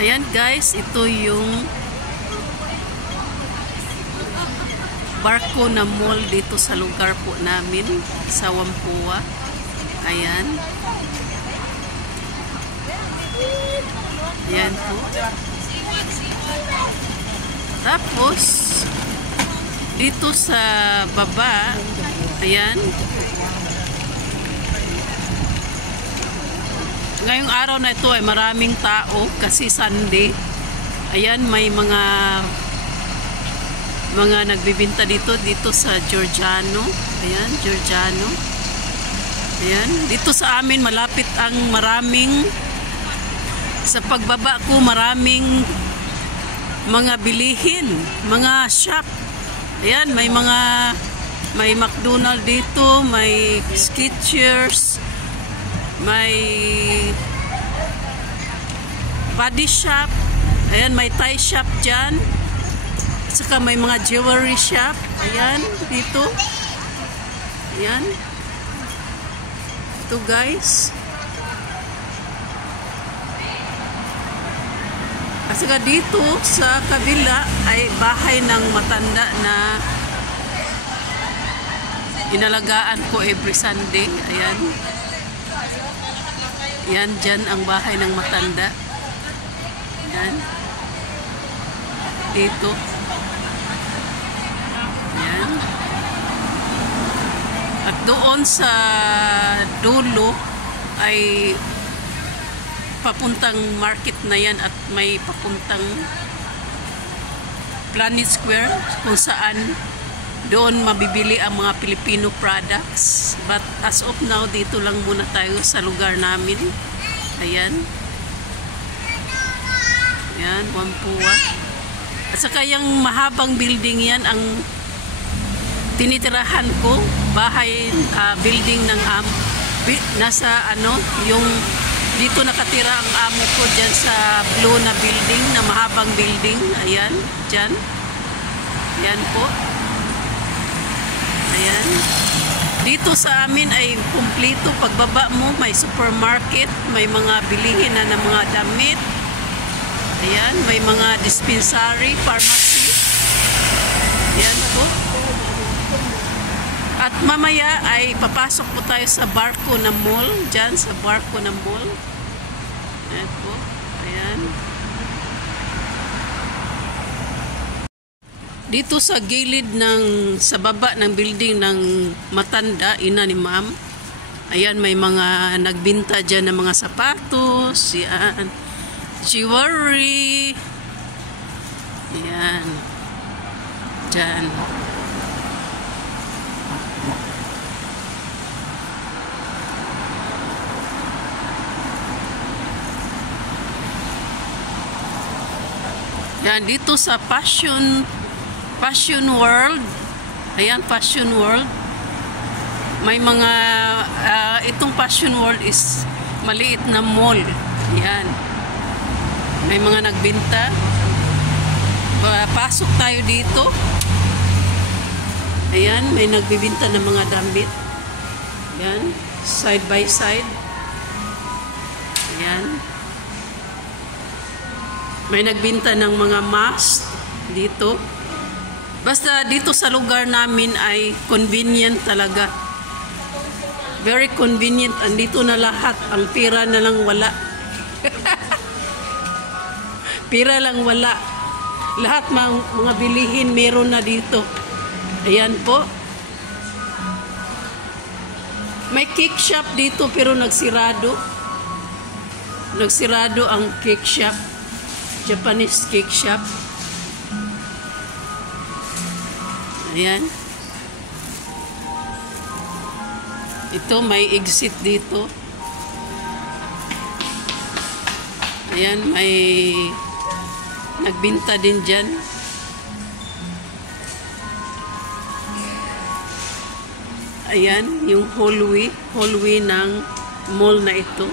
Ayan guys, ito yung Barko na mall dito sa lugar po namin sa Whampoa. Ayan. Ayan po. Tapos dito sa baba, ayan. Ngayong araw na ito ay maraming tao kasi Sunday. Ayan, may mga nagbibinta dito sa Giorgiano. Ayan, Giorgiano. Ayan, dito sa amin malapit ang maraming, sa pagbaba ko maraming mga bilihin, mga shop. Ayan, may McDonald's dito, may Skechers, may body shop. Ayan, may Thai shop dyan. Saka may mga jewelry shop. Ayan, dito. Ayan. Ito guys. At saka dito sa kabila ay bahay ng matanda na inalagaan ko every Sunday. Ayan. Yan, dyan ang bahay ng matanda. Yan. Dito. Yan. At doon sa dulo ay papuntang market na yan at may papuntang Planet Square kung saan doon mabibili ang mga Filipino products. But as of now, dito lang muna tayo sa lugar namin. Ayan. Ayan, Whampoa. At saka yung mahabang building yan, ang tinitirahan ko, bahay, building ng nasa yung dito nakatira ang amo ko dyan sa blue na building, na mahabang building. Ayan, dyan. Ayan po. Ayan. Dito sa amin ay kumplito. Pagbaba mo, may supermarket, may mga bilihin na ng mga damit. Ayan, may mga dispensary, pharmacy. Ayan po. At mamaya ay papasok po tayo sa Barko na mall. Diyan sa Barko na mall. Ayan po. Ayan. Dito sa gilid sa baba ng building ng matanda, ina ni ma'am. Ayan, may mga nagbinta dyan ng mga sapatos. Yan. Jewelry. Yan. Dyan. Yan, dito sa Fashion World. Ayan, Fashion World. May mga itong Fashion World is maliit na mall. Ayan. May mga nagbinta. Pasok tayo dito. Ayan, may nagbibinta ng mga damit. Ayan, side by side. Ayan. May nagbinta ng mga mask dito. Basta dito sa lugar namin ay convenient talaga. Very convenient. Andito na lahat. Ang pira na lang wala. Pira lang wala. Lahat mga bilihin meron na dito. Ayan po. May cake shop dito pero nagsirado. Nagsirado ang cake shop. Japanese cake shop. Ayan. Ito, may exit dito. Ayan, may nagbinta din dyan. Ayan, yung hallway ng mall na ito.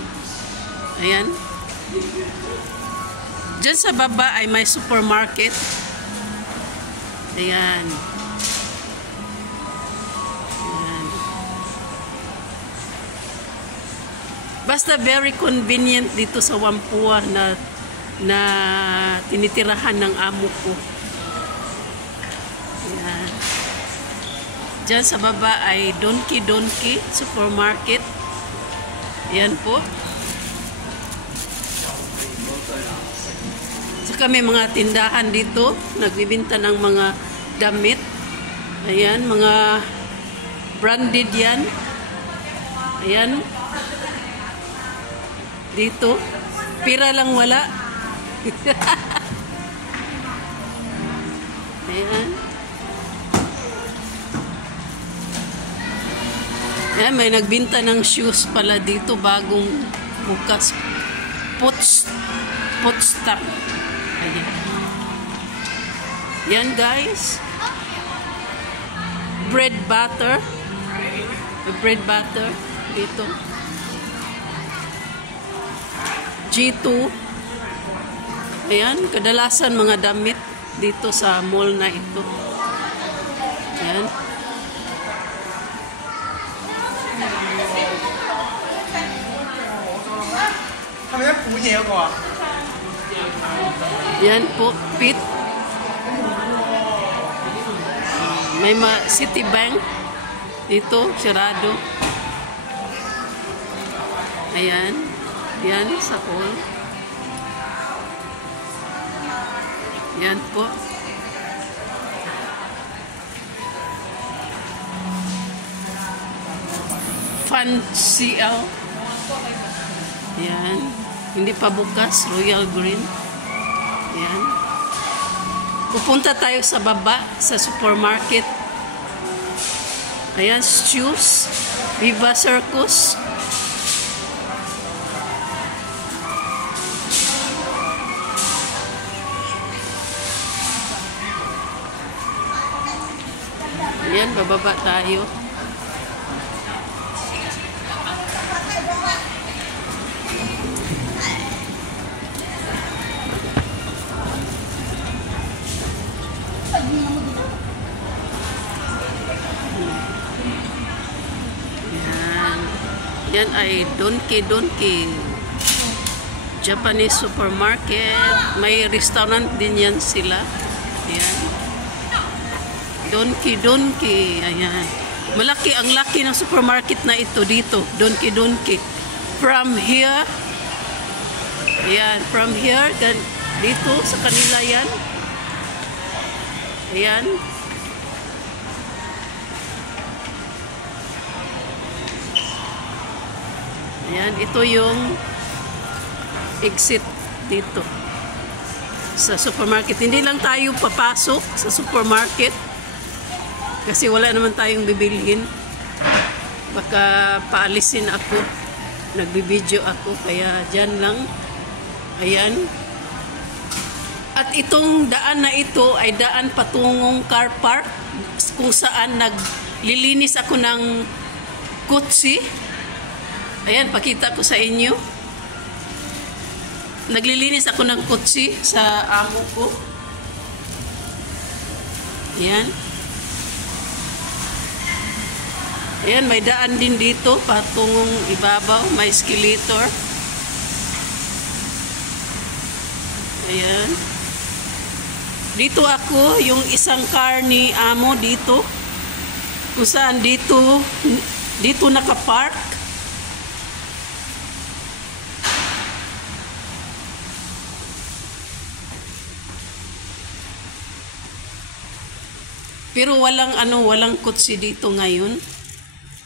Ayan. Diyan sa baba ay may supermarket. Ayan. Basta very convenient dito sa Whampoa na na tinitirahan ng amo ko. Ayan. Diyan sa baba ay Donkey Supermarket. Ayan po. Saka may mga tindahan dito, nagbibinta ng mga damit. Ayan, mga branded yan. Ayan. Dito. Pira lang wala. Ayan. Ayan, may nagbinta ng shoes pala dito, bagong bukas. Potsdam. Ayan. Yan guys. Bread butter. Bread butter dito. G2. Ayan, kadalasan mga damit dito sa mall na ito. Ayan. Yan po, Pit. May Citibank dito, sarado. Ayan. Yan sa hall. Yan po. Fun CL. Yan. Hindi pa bukas. Royal Green. Yan. Pupunta tayo sa baba, sa supermarket. Ayan, shoes. Viva Circus. Ayan, bababa tayo. Yan ay Donkey Japanese supermarket. May restaurant din yan sila. Ayan. Donkey. Ayan. Malaki, ang laki ng supermarket na ito dito. Donkey. From here. Ayan. From here. Dito sa kanila yan. Ayan. Ayan, ito yung exit dito sa supermarket. Hindi lang tayo papasok sa supermarket kasi wala naman tayong bibilhin. Baka paalisin ako. Nagbibideo ako kaya dyan lang. Ayan. At itong daan na ito ay daan patungong car park kung saan naglilinis ako ng kutsi. Ayan, pakita ko sa inyo. Naglilinis ako ng kutsi sa amo ko. Ayan. Ayan, may daan din dito, patungong ibabaw, may escalator. Ayan. Dito ako, yung isang car ni amo dito. Kung saan dito nakapark. Pero walang kutsi dito ngayon.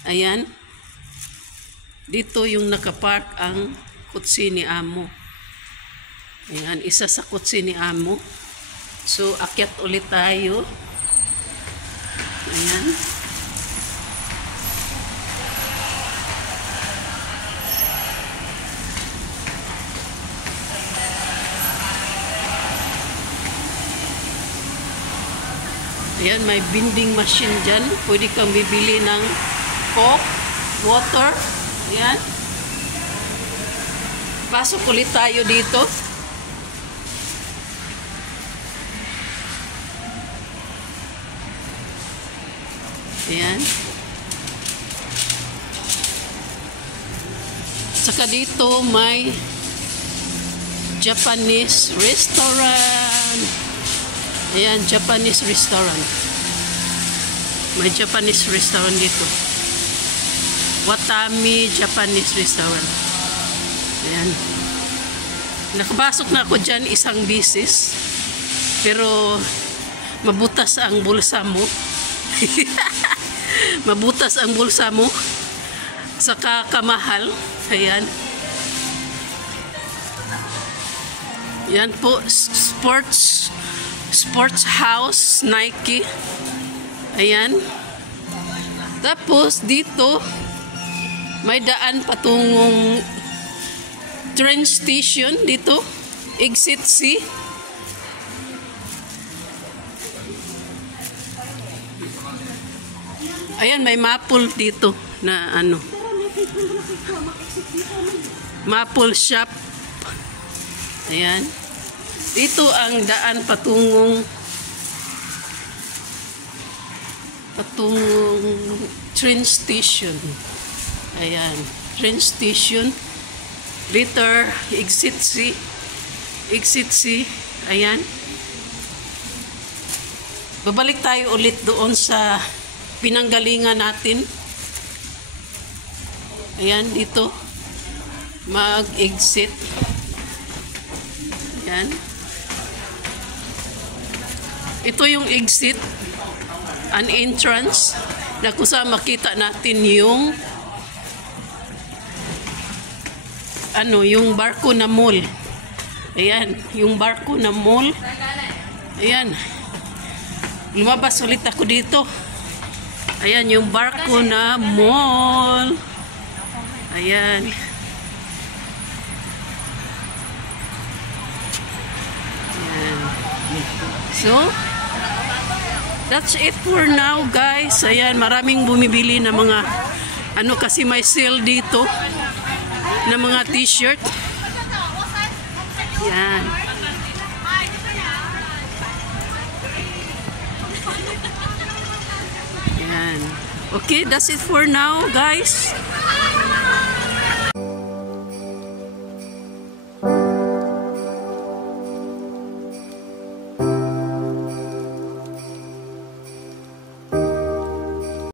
Ayan. Dito yung nakapark ang kutsi ni amo. Ayan, isa sa kutsi ni amo. So, akyat ulit tayo. Ayan. Ayan, may vending machine dyan. Pwede kang bibili ng Coke, water. Ayan. Pasok ulit tayo dito. Ayan. Saka dito may Japanese restaurant. Ayan, Japanese restaurant. May Japanese restaurant dito. Watami Japanese restaurant. Ayan. Nakabasok na ako dyan isang bisis. Pero mabutas ang bulsa mo. Mabutas ang bulsa mo. Saka kamahal. Ayan. Yan po, sports house, Nike. Ayan. Tapos dito may daan patungong train station dito, exit C. Ayan, may maple dito na ano. Maple shop. Ayan. Ito ang daan patungong train station. Ayan, train station. Later, exit C. Exit C. Ayan. Babalik tayo ulit doon sa pinanggalingan natin. Ayan, dito. Mag-exit. Ayan. Ito yung exit, an entrance, na kung saan makita natin yung ano, yung barko na mall. Ayan, yung barko na mall. Ayan. Lumabas ulit ako dito. Ayan, yung barko na mall. Ayan. Ayan. So, that's it for now, guys. Ayan, maraming bumibili ng mga ano, kasi may sale dito na mga t-shirt. Ayan. Ayan. Okay, that's it for now, guys.